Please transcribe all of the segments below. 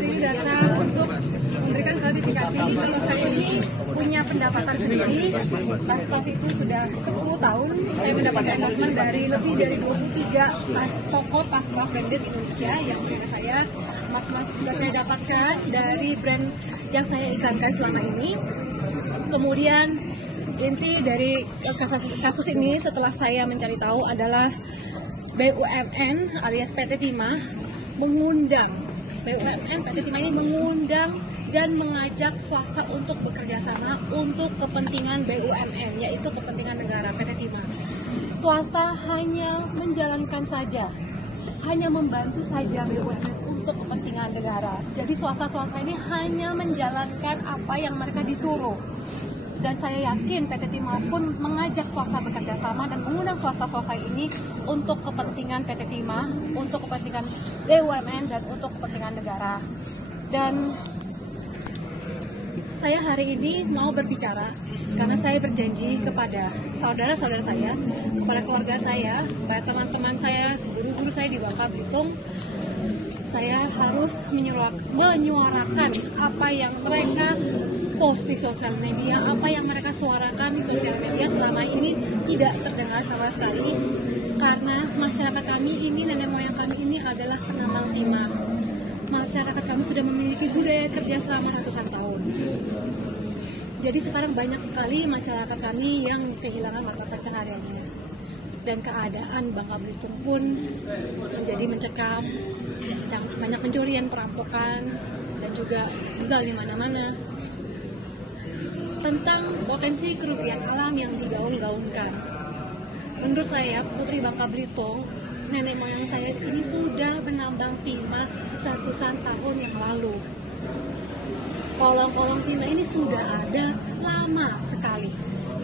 hari ini datang untuk memberikan klarifikasi kalau saya ini punya pendapatan sendiri. Tas itu sudah 10 tahun saya mendapatkan endorsement dari lebih dari 23 toko tas branded Indonesia yang punya saya. Emas-emas sudah saya dapatkan dari brand yang saya iklankan selama ini. Kemudian inti dari kasus ini setelah saya mencari tahu adalah BUMN alias PT Timah mengundang, BUMN PT Timah ini mengundang dan mengajak swasta untuk bekerja sama untuk kepentingan BUMN, yaitu kepentingan negara PT Timah. Swasta hanya menjalankan saja, hanya membantu saja BUMN untuk kepentingan negara. Jadi swasta-swasta ini hanya menjalankan apa yang mereka disuruh. Dan saya yakin PT Timah pun mengajak swasta bekerja sama dan mengundang swasta-swasta ini untuk kepentingan PT Timah, untuk kepentingan BUMN dan untuk kepentingan negara. Dan saya hari ini mau berbicara karena saya berjanji kepada saudara-saudara saya, kepada keluarga saya, kepada teman-teman saya, guru-guru saya di Bangka Belitung, saya harus menyuarakan apa yang mereka post di sosial media, apa yang mereka suarakan di sosial media selama ini tidak terdengar sama sekali, karena masyarakat kami ini, nenek moyang kami ini adalah penambang timah. Masyarakat kami sudah memiliki budaya kerja selama ratusan tahun. Jadi sekarang banyak sekali masyarakat kami yang kehilangan mata pencahariannya. Dan keadaan Bangka Belitung pun menjadi mencekam, banyak pencurian, perampokan, dan juga begal di mana-mana. Tentang potensi kerugian alam yang digaung-gaungkan. Menurut saya, Putri Bangka Belitung, nenek moyang saya ini sudah menambang timah ratusan tahun yang lalu. Kolong-kolong timah ini sudah ada lama sekali.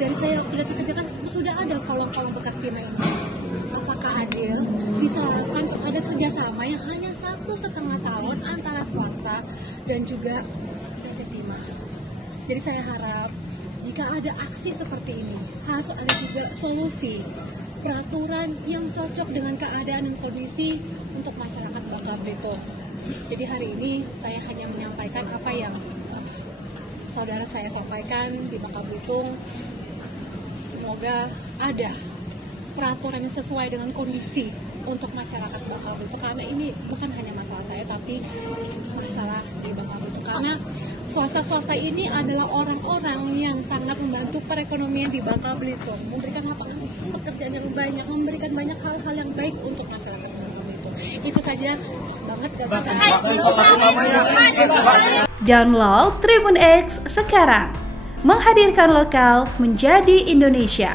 Dari saya waktu datang kerja kan sudah ada kolong-kolong bekas timah ini. Apakah adil disalahkan ada kerjasama yang hanya 1,5 tahun antara swasta dan juga PT Timah? Jadi saya harap jika ada aksi seperti ini harus ada juga solusi, peraturan yang cocok dengan keadaan dan kondisi untuk masyarakat Bangka Belitung. Jadi hari ini saya hanya menyampaikan apa yang saudara saya sampaikan di Bangka Belitung. Semoga ada peraturan yang sesuai dengan kondisi untuk masyarakat Bangka Belitung, karena ini bukan hanya masalah saya tapi masalah di Bangka Belitung, karena swasta-swasta ini adalah orang-orang yang sangat membantu perekonomian di Bangka Belitung, memberikan lapangan pekerjaan yang banyak, memberikan banyak hal-hal yang baik untuk masyarakat Bangka Belitung. Itu saja banget gak bisa. Download Tribun X sekarang, menghadirkan lokal menjadi Indonesia.